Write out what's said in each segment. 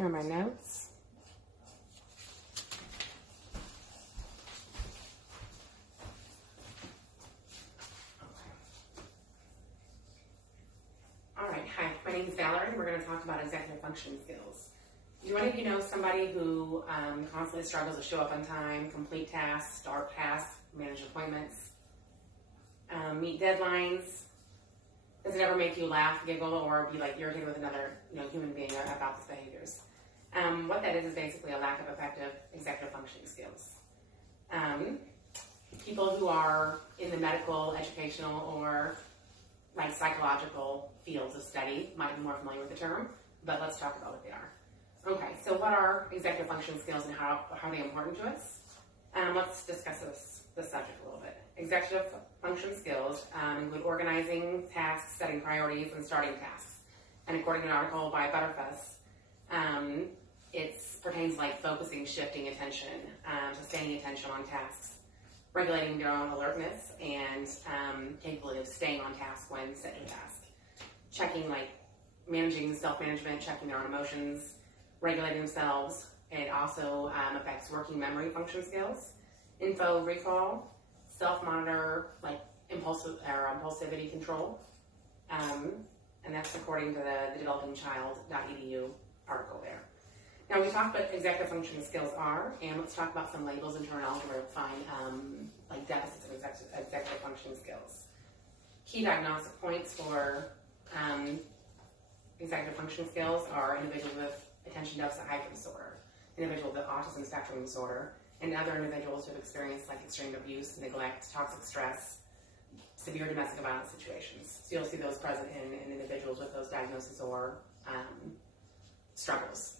Here are my notes. All right, hi, my name is Valerie. We're going to talk about executive functioning skills. Do any of you know somebody who constantly struggles to show up on time, complete tasks, start tasks, manage appointments, meet deadlines? Does it ever make you laugh, giggle, or be like irritated with another human being about these behaviors? What that is basically a lack of effective executive functioning skills. People who are in the medical, educational, or like psychological fields of study might be more familiar with the term, but let's talk about what they are. Okay, so what are executive functioning skills and how are they important to us? Let's discuss this subject a little bit. Executive function skills include organizing tasks, setting priorities, and starting tasks. And according to an article by Butterfuss, it pertains like focusing, shifting attention, sustaining attention on tasks, regulating their own alertness, and capability of staying on task when set to task. Checking, like managing self-management, checking their own emotions, regulating themselves. It also affects working memory function skills, info recall, self-monitor, like impulsivity control. And that's according to the developingchild.edu article there. Now we talked about what executive functioning skills are, and let's talk about some labels and terminology where we find like deficits in executive functioning skills. Key diagnostic points for executive functioning skills are individuals with attention deficit hyperdisorder, individuals with autism spectrum disorder, and other individuals who have experienced like extreme abuse, neglect, toxic stress, severe domestic violence situations. So you'll see those present in individuals with those diagnoses or struggles.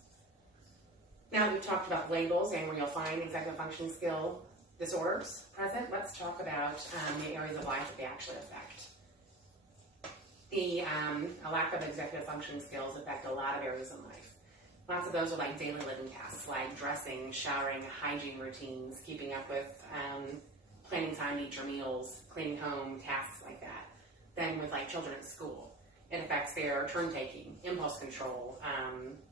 Now that we've talked about labels and where you'll find executive functioning skill disorders present, let's talk about the areas of life that they actually affect. A lack of executive functioning skills affect a lot of areas in life. Lots of those are like daily living tasks, like dressing, showering, hygiene routines, keeping up with planning time to eat your meals, cleaning home, tasks like that. Then with like children at school, it affects their turn taking, impulse control,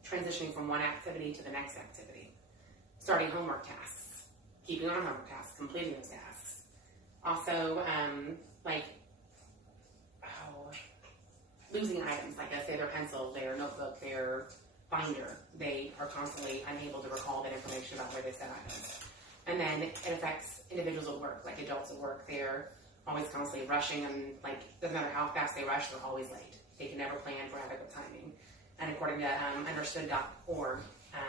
transitioning from one activity to the next activity, starting homework tasks, keeping on homework tasks, completing those tasks. Also, losing items, like I say, their pencil, their notebook, their binder. They are constantly unable to recall that information about where they set items. And then it affects individuals at work, like adults at work. They're always constantly rushing, and like doesn't matter how fast they rush, they're always late. They can never plan for adequate timing. And according to understood.org,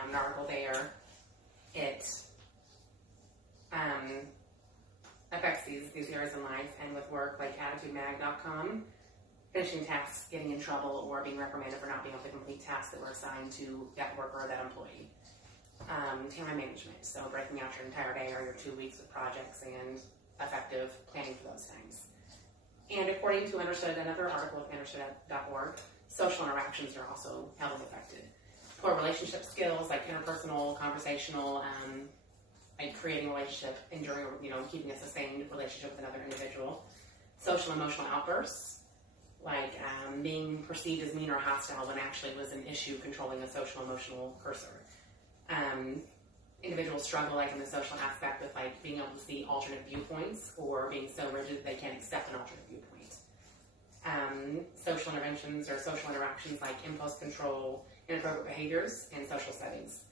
an article there, it affects these areas in life. And with work, like attitudemag.com, finishing tasks, getting in trouble, or being reprimanded for not being able to complete tasks that were assigned to that worker or that employee. Time management, so breaking out your entire day or your 2 weeks of projects and effective planning for those times. And according to another article at understood.org, social interactions are also heavily affected. Poor relationship skills, like interpersonal, conversational, like creating a relationship, enduring, keeping a sustained relationship with another individual. Social emotional outbursts, like being perceived as mean or hostile when actually was an issue controlling a social emotional cursor. Individuals struggle like in the social aspect with like being able to see alternate viewpoints or being so rigid that they can't accept an alternate viewpoint. Social interventions or social interactions like impulse control, inappropriate behaviors in social settings.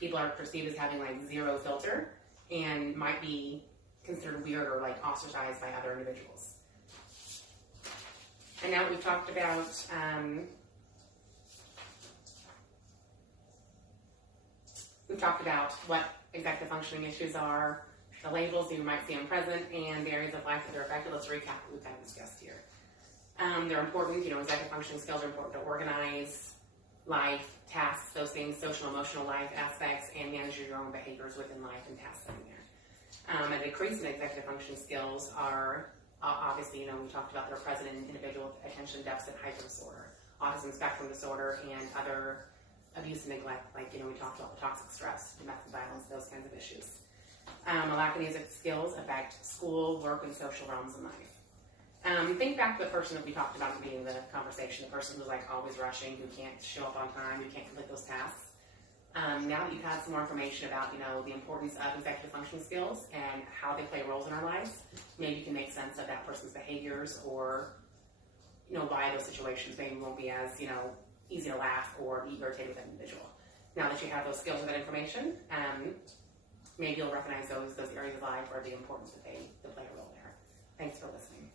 People are perceived as having like zero filter and might be considered weird or like ostracized by other individuals. And now that we've talked about what executive functioning issues are, the labels that you might see them present, and the areas of life that they're affected. Let's recap what we've kind of discussed here. They're important, executive functioning skills are important to organize life, tasks, those things, social, emotional life aspects, and manage your own behaviors within life and tasks in there. A decrease in executive functioning skills are obviously, we talked about they're present in individual with attention deficit hyperdisorder, autism spectrum disorder, and other abuse and neglect, like, we talked about the toxic stress, domestic violence, those kinds of issues. A lack of these skills affect school, work, and social realms in life. Think back to the person that we talked about at the beginning of the conversation, the person who's like always rushing, who can't show up on time, who can't complete those tasks. Now that you've had some more information about, the importance of executive function skills and how they play roles in our lives, maybe you can make sense of that person's behaviors or, why those situations maybe won't be as, easy to laugh or be irritated with that individual. Now that you have those skills or that information, maybe you'll recognize those areas of life or the importance that they play a role there. Thanks for listening.